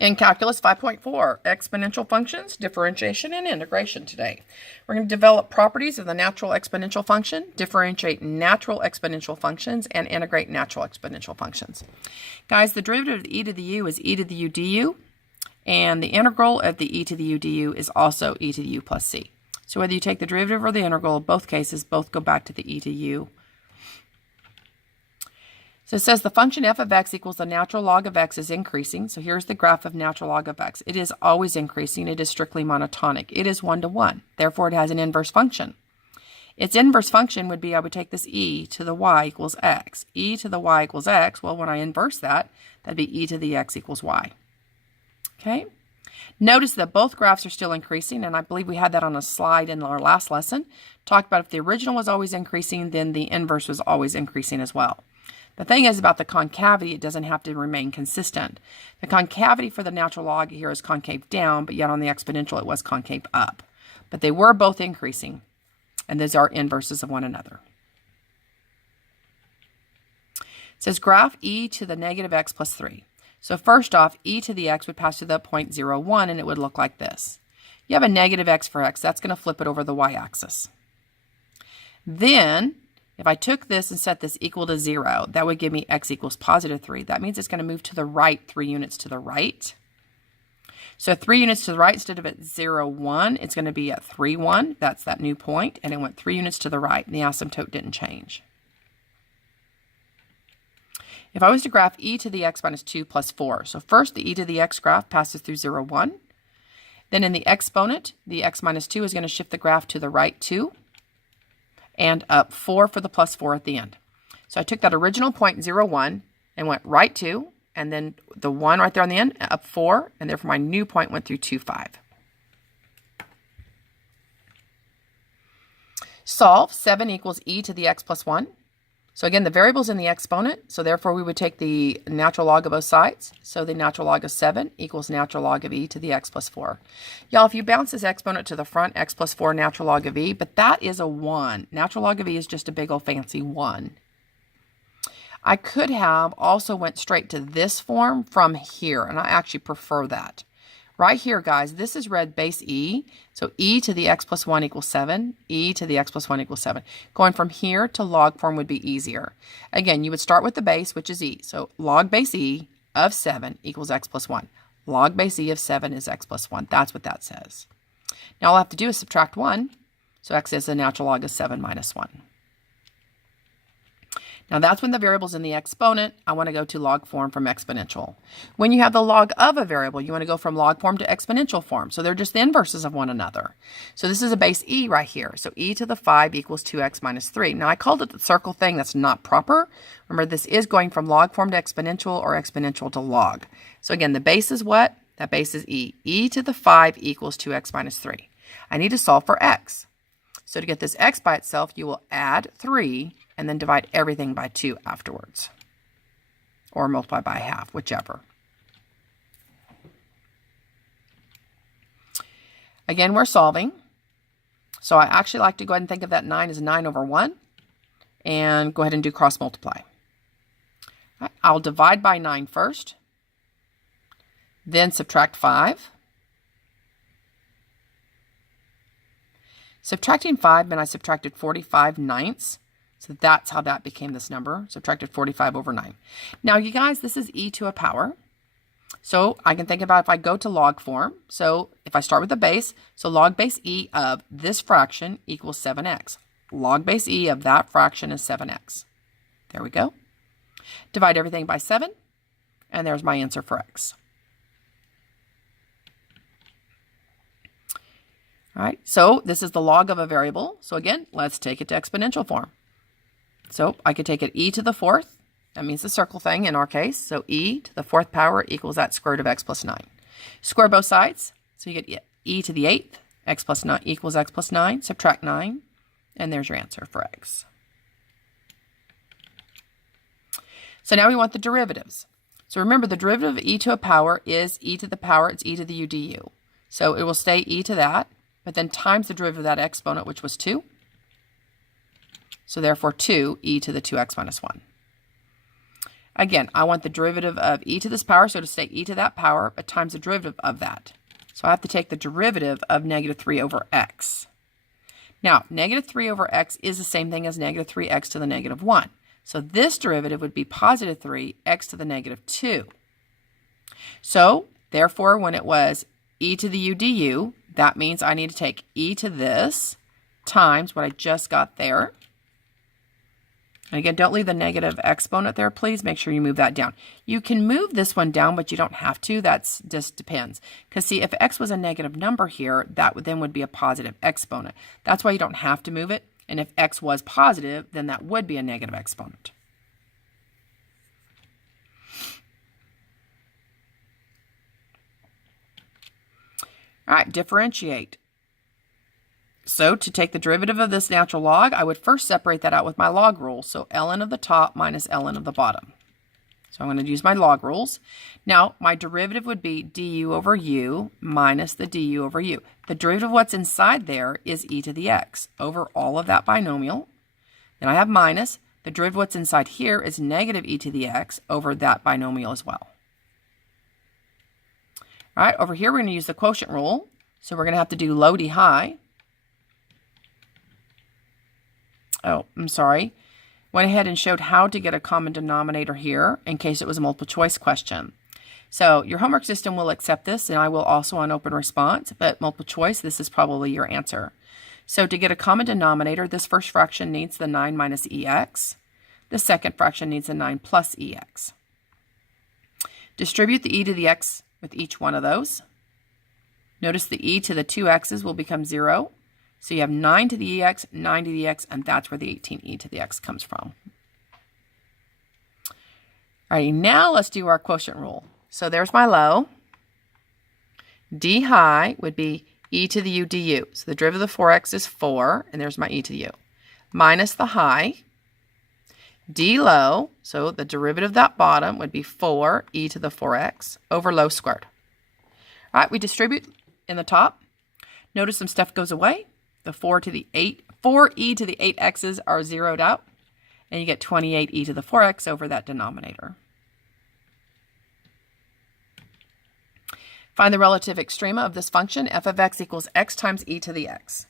In Calculus 5.4, exponential functions, differentiation, and integration today. We're going to develop properties of the natural exponential function, differentiate natural exponential functions, and integrate natural exponential functions. Guys, the derivative of the e to the u is e to the u du, and the integral of the e to the u du is also e to the u plus c. So whether you take the derivative or the integral, in both cases, both go back to the e to u. So it says the function f of x equals the natural log of x is increasing. So here's the graph of natural log of x. It is always increasing. It is strictly monotonic. It is 1 to 1. Therefore, it has an inverse function. Its inverse function would be I would take this e to the y equals x. E to the y equals x. Well, when I inverse that, that'd be e to the x equals y. Okay? Notice that both graphs are still increasing, and I believe we had that on a slide in our last lesson. Talked about if the original was always increasing, then the inverse was always increasing as well. The thing is about the concavity, it doesn't have to remain consistent. The concavity for the natural log here is concave down, but yet on the exponential it was concave up. But they were both increasing, and those are inverses of one another. It says graph e to the negative x plus 3. So first off, e to the x would pass to the point 0, 1, and it would look like this. You have a negative x for x. That's going to flip it over the y-axis. Then, if I took this and set this equal to 0, that would give me x equals positive 3. That means it's going to move to the right 3 units to the right. So 3 units to the right, instead of at 0, 1, it's going to be at 3, 1. That's that new point, and it went 3 units to the right, and the asymptote didn't change. If I was to graph e to the x minus 2 plus 4, so first the e to the x graph passes through 0, 1. Then in the exponent, the x minus 2 is going to shift the graph to the right 2. And up 4 for the plus 4 at the end. So I took that original point 0, 1 and went right 2, and then the 1 right there on the end, up 4, and therefore my new point went through 2, 5. Solve 7 equals e to the x plus 1. So again, the variable's in the exponent, so therefore we would take the natural log of both sides. So the natural log of 7 equals natural log of e to the x plus 4. Y'all, if you bounce this exponent to the front, x plus 4 natural log of e, but that is a 1. Natural log of e is just a big old fancy 1. I could have also went straight to this form from here, and I actually prefer that. Right here, guys, this is read base e. So e to the x plus 1 equals 7. E to the x plus 1 equals 7. Going from here to log form would be easier. Again, you would start with the base, which is e. So log base e of 7 equals x plus 1. Log base e of 7 is x plus 1. That's what that says. Now all I have to do is subtract 1. So x is the natural log of 7 minus 1. Now that's when the variable's in the exponent. I want to go to log form from exponential. When you have the log of a variable, you want to go from log form to exponential form. So they're just the inverses of one another. So this is a base e right here. So e to the 5 equals 2x minus 3. Now I called it the circle thing. That's not proper. Remember, this is going from log form to exponential or exponential to log. So again, the base is what? That base is e. E to the 5 equals 2x minus 3. I need to solve for x. So to get this x by itself, you will add 3 and then divide everything by 2 afterwards. Or multiply by half, whichever. Again, we're solving. So I actually like to go ahead and think of that 9 as 9 over 1. And go ahead and do cross multiply. Right, I'll divide by 9 first. Then subtract 5. Subtracting 5 meant I subtracted 45 ninths. So that's how that became this number. Subtracted 45 over 9. Now, you guys, this is e to a power. So I can think about if I go to log form. So if I start with the base, so log base e of this fraction equals 7x. Log base e of that fraction is 7x. There we go. Divide everything by 7, and there's my answer for x. All right, so this is the log of a variable. So again, let's take it to exponential form. So I could take it e to the 4th. That means the circle thing in our case. So e to the 4th power equals that square root of x plus 9. Square both sides. So you get e to the 8th. X plus 9 equals x plus 9. Subtract 9. And there's your answer for x. So now we want the derivatives. So remember, the derivative of e to a power is e to the power. It's e to the u du. So it will stay e to that, but then times the derivative of that exponent, which was 2. So therefore 2 e to the 2x minus 1. Again, I want the derivative of e to this power, so to say e to that power, but times the derivative of that. So I have to take the derivative of negative 3 over x. Now, negative 3 over x is the same thing as negative 3x to the negative 1. So this derivative would be positive 3x to the negative 2. So, therefore, when it was e to the u du, that means I need to take e to this times what I just got there. And again, don't leave the negative exponent there, please. Make sure you move that down. You can move this one down, but you don't have to. That just depends. Because see, if x was a negative number here, that then would be a positive exponent. That's why you don't have to move it. And if x was positive, then that would be a negative exponent. All right, differentiate. So to take the derivative of this natural log, I would first separate that out with my log rule. So ln of the top minus ln of the bottom. So I'm going to use my log rules. Now, my derivative would be du over u minus the du over u. The derivative of what's inside there is e to the x over all of that binomial. Then I have minus. The derivative of what's inside here is negative e to the x over that binomial as well. All right, over here we're going to use the quotient rule. So we're going to have to do low d high. Oh, I'm sorry. Went ahead and showed how to get a common denominator here in case it was a multiple choice question. So your homework system will accept this, and I will also on open response, but multiple choice, this is probably your answer. So to get a common denominator, this first fraction needs the 9 minus ex. The second fraction needs the 9 plus ex. Distribute the e to the x with each one of those. Notice the e to the two x's will become 0. So you have 9 to the ex, 9 to the x, and that's where the 18e to the x comes from. All right, now let's do our quotient rule. So there's my low. D high would be e to the u du. So the derivative of 4x is 4, and there's my e to the u. Minus the high. D low, so the derivative of that bottom would be 4 e to the 4x over low squared. All right, we distribute in the top. Notice some stuff goes away. The 4e to the 8x's are zeroed out, and you get 28e to the 4x over that denominator. Find the relative extrema of this function, f of x equals x times e to the x.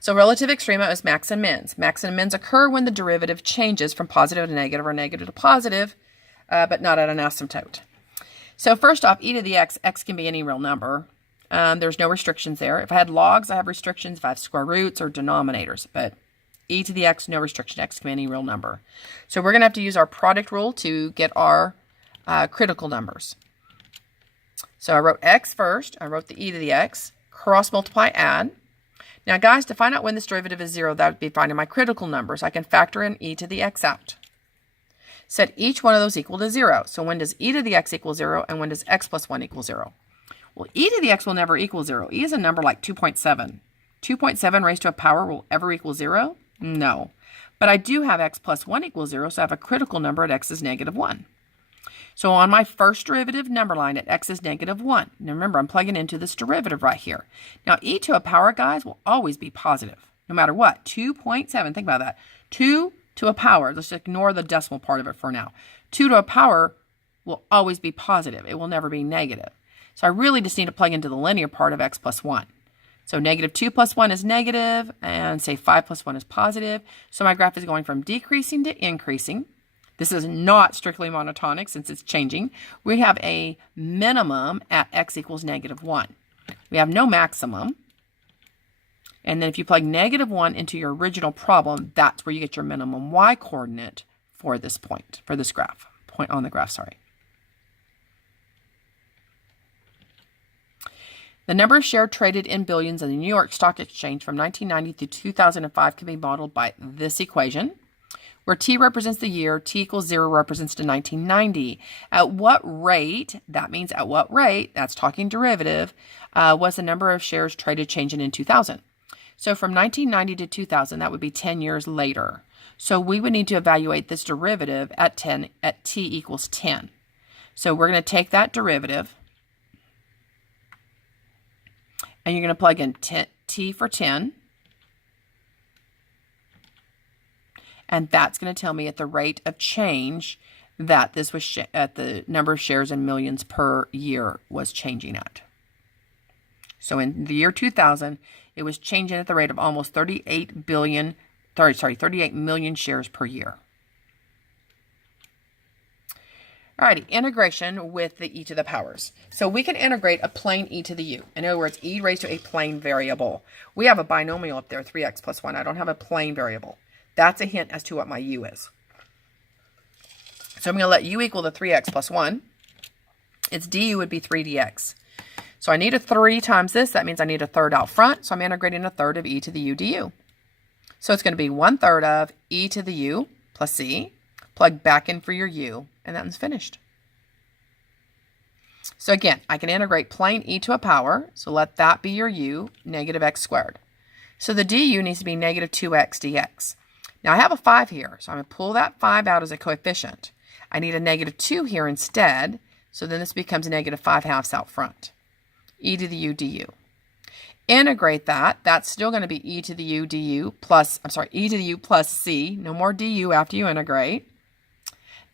So relative extrema is max and mins. Max and mins occur when the derivative changes from positive to negative or negative to positive, but not at an asymptote. So first off, e to the x can be any real number. There's no restrictions there. If I had logs, I have restrictions. If I have square roots or denominators, but e to the x, no restriction. X can be any real number. So we're going to have to use our product rule to get our critical numbers. So I wrote x first. I wrote the e to the x. Cross multiply, add. Now, guys, to find out when this derivative is 0, that would be finding my critical numbers. I can factor in e to the x out. Set each one of those equal to 0. So when does e to the x equal 0, and when does x plus 1 equal 0? Well, e to the x will never equal 0. E is a number like 2.7. 2.7 raised to a power will ever equal 0? No. But I do have x plus 1 equals 0, so I have a critical number at x is negative 1. So on my first derivative number line at x is negative 1. Now remember, I'm plugging into this derivative right here. Now e to a power, guys, will always be positive, no matter what. 2.7, think about that. 2 to a power, let's ignore the decimal part of it for now. 2 to a power will always be positive. It will never be negative. So I really just need to plug into the linear part of x plus 1. So negative 2 plus 1 is negative, and say 5 plus 1 is positive. So my graph is going from decreasing to increasing. This is not strictly monotonic since it's changing. We have a minimum at x equals negative 1. We have no maximum. And then if you plug negative 1 into your original problem, that's where you get your minimum y coordinate for this point, for this graph. Point on the graph, sorry. The number of shares traded in billions in the New York Stock Exchange from 1990 to 2005 can be modeled by this equation, where t represents the year, t equals 0 represents to 1990. At what rate, that means at what rate, that's talking derivative, was the number of shares traded changing in 2000? So from 1990 to 2000, that would be 10 years later. So we would need to evaluate this derivative at t equals 10. So we're going to take that derivative, and you're going to plug in t for 10. And that's going to tell me at the rate of change that this was at the number of shares in millions per year was changing at. So in the year 2000, it was changing at the rate of almost 38 million shares per year. Alrighty, integration with the e to the powers. So we can integrate a plain e to the u. In other words, e raised to a plain variable. We have a binomial up there, 3x plus 1. I don't have a plain variable. That's a hint as to what my u is. So I'm going to let u equal to 3x plus 1. Its du would be 3dx. So I need a 3 times this. That means I need a third out front. So I'm integrating a third of e to the u du. So it's going to be 1/3 of e to the u plus c. Plug back in for your u, and that one's finished. So again, I can integrate plain e to a power. So let that be your u, negative x squared. So the du needs to be negative 2x dx. Now I have a 5 here, so I'm going to pull that 5 out as a coefficient. I need a negative 2 here instead, so then this becomes negative 5/2 out front. E to the u du. Integrate that. That's still going to be e to the u du plus, e to the u plus c. No more du after you integrate.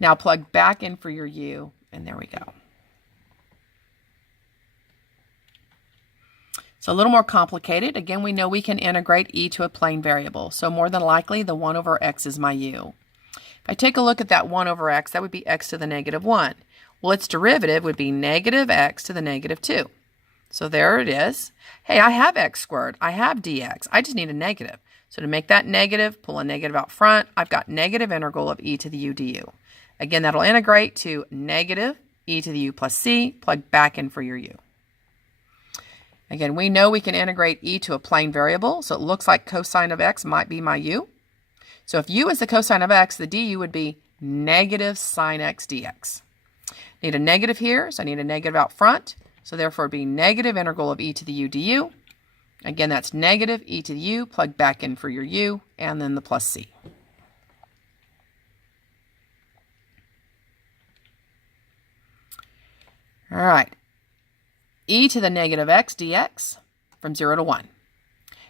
Now plug back in for your u, and there we go. So a little more complicated. Again, we know we can integrate e to a plain variable. So more than likely, the 1 over x is my u. If I take a look at that 1 over x, that would be x to the negative 1. Well, its derivative would be negative x to the negative 2. So there it is. Hey, I have x squared. I have dx. I just need a negative. So to make that negative, pull a negative out front. I've got negative integral of e to the u du. Again, that'll integrate to negative e to the u plus c. Plug back in for your u. Again, we know we can integrate e to a plain variable. So it looks like cosine of x might be my u. So if u is the cosine of x, the du would be negative sine x dx. Need a negative here, so I need a negative out front. So therefore, it would be negative integral of e to the u du. Again, that's negative e to the u. Plug back in for your u, and then the plus c. All right. E to the negative x dx from 0 to 1.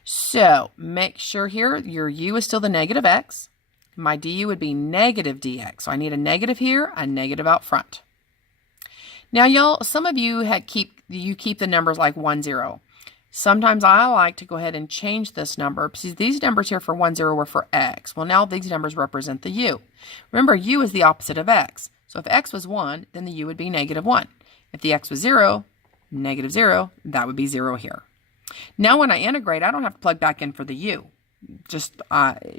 So make sure here your u is still the negative x. My du would be negative dx. So I need a negative here, a negative out front. Now, y'all, some of you keep the numbers like 1, 0. Sometimes I like to go ahead and change this number because these numbers here for 1, 0 were for x. Well, now these numbers represent the u. Remember, u is the opposite of x. So if x was 1, then the u would be negative 1. If the x was 0, negative 0, that would be 0 here. Now when I integrate, I don't have to plug back in for the u. Just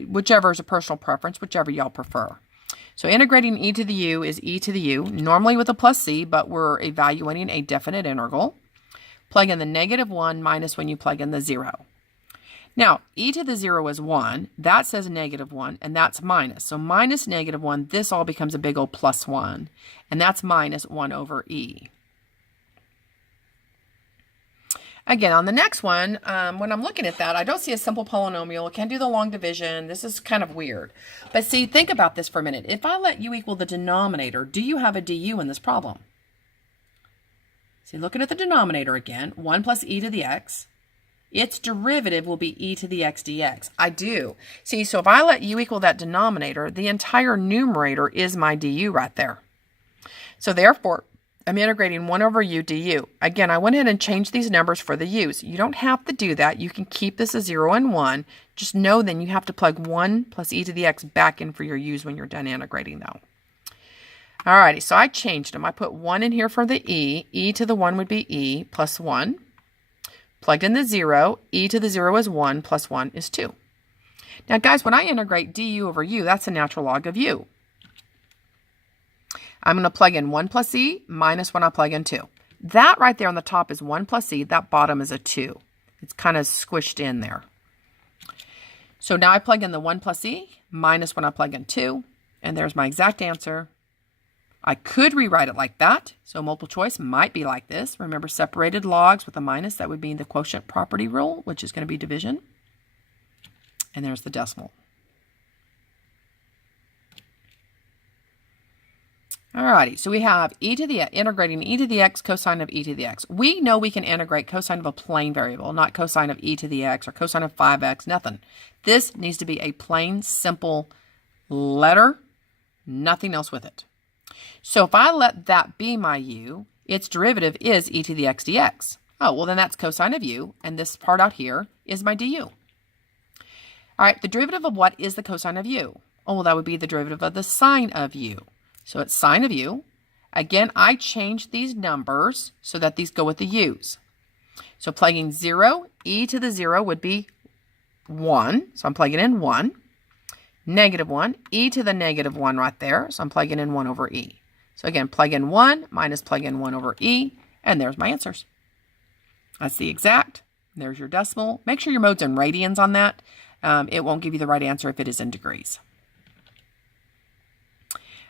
whichever is a personal preference, whichever y'all prefer. So integrating e to the u is e to the u, normally with a plus c, but we're evaluating a definite integral. Plug in the negative 1 minus when you plug in the 0. Now, e to the 0 is 1. That says negative 1, and that's minus. So minus negative 1, this all becomes a big old plus 1, and that's minus 1 over e. Again, on the next one, when I'm looking at that, I don't see a simple polynomial. I can't do the long division. This is kind of weird. But see, think about this for a minute. If I let u equal the denominator, do you have a du in this problem? See, looking at the denominator again, 1 plus e to the x. Its derivative will be e to the x dx. I do. See, so if I let u equal that denominator, the entire numerator is my du right there. So therefore, I'm integrating 1 over u du. Again, I went ahead and changed these numbers for the u's. You don't have to do that. You can keep this as 0 and 1. Just know then you have to plug 1 plus e to the x back in for your u's when you're done integrating though. Alrighty, so I changed them. I put 1 in here for the e. E to the 1 would be e plus 1. Plugged in the 0. E to the 0 is 1 plus 1 is 2. Now guys, when I integrate du over u, that's a natural log of u. I'm going to plug in 1 plus e minus when I plug in 2. That right there on the top is 1 plus e. That bottom is a 2. It's kind of squished in there. So now I plug in the 1 plus e minus when I plug in 2. And there's my exact answer. I could rewrite it like that. So multiple choice might be like this. Remember, separated logs with a minus. That would be the quotient property rule, which is going to be division. And there's the decimal. Alrighty, so we have integrating e to the x cosine of e to the x. We know we can integrate cosine of a plain variable, not cosine of e to the x or cosine of 5x, nothing. This needs to be a plain, simple letter, nothing else with it. So if I let that be my u, its derivative is e to the x dx. Oh, well then that's cosine of u, and this part out here is my du. All right, the derivative of what is the cosine of u? Oh, well, that would be the derivative of the sine of u. So it's sine of u. Again, I changed these numbers so that these go with the u's. So plugging 0, e to the 0 would be 1. So I'm plugging in 1. Negative 1, e to the negative 1 right there. So I'm plugging in 1 over e. So again, plug in 1 minus plug in 1 over e, and there's my answers. That's the exact. There's your decimal. Make sure your mode's in radians on that. It won't give you the right answer if it is in degrees.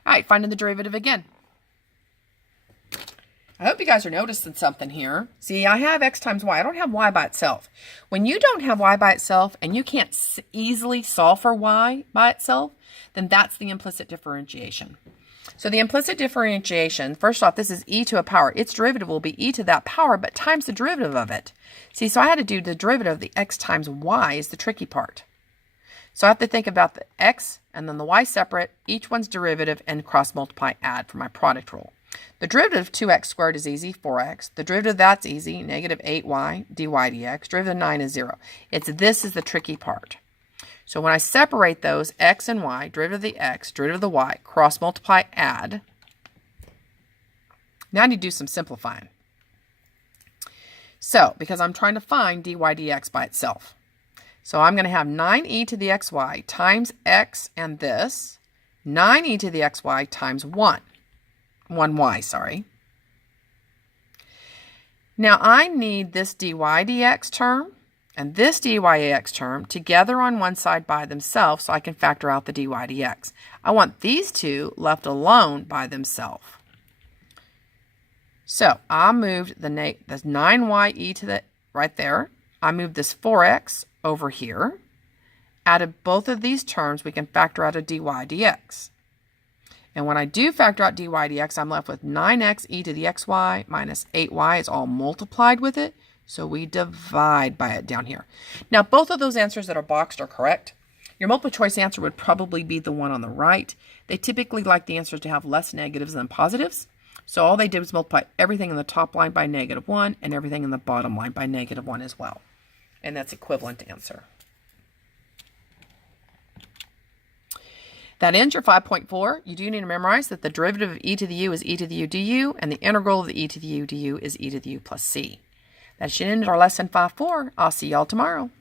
All right, finding the derivative again. I hope you guys are noticing something here. See, I have x times y. I don't have y by itself. When you don't have y by itself and you can't easily solve for y by itself, then that's the implicit differentiation. So the implicit differentiation, first off, this is e to a power. Its derivative will be e to that power, but times the derivative of it. See, so I had to do the derivative of the x times y is the tricky part. So I have to think about the x and then the y separate, each one's derivative, and cross multiply add for my product rule. The derivative of 2x squared is easy, 4x. The derivative of that's easy, negative 8y dy dx. Derivative of 9 is 0. This is the tricky part. So when I separate those, x and y, derivative of the x, derivative of the y, cross multiply add. Now I need to do some simplifying. So, because I'm trying to find dy dx by itself. So I'm going to have 9e to the xy times x and this, 9e to the xy times 1y, sorry. Now I need this dy dx term and this dy dx term together on one side by themselves so I can factor out the dy dx. I want these two left alone by themselves. So I moved the 9y e to the right there. I moved this 4x over here. Out of both of these terms, we can factor out a dy dx. And when I do factor out dy dx, I'm left with 9x e to the xy minus 8y. It's all multiplied with it, so we divide by it down here. Now, both of those answers that are boxed are correct. Your multiple choice answer would probably be the one on the right. They typically like the answers to have less negatives than positives. So all they did was multiply everything in the top line by -1 and everything in the bottom line by -1 as well. And that's equivalent answer. That ends your 5.4. You do need to memorize that the derivative of e to the u is e to the u du, and the integral of the e to the u du is e to the u plus c. That should end our lesson 5.4. I'll see y'all tomorrow.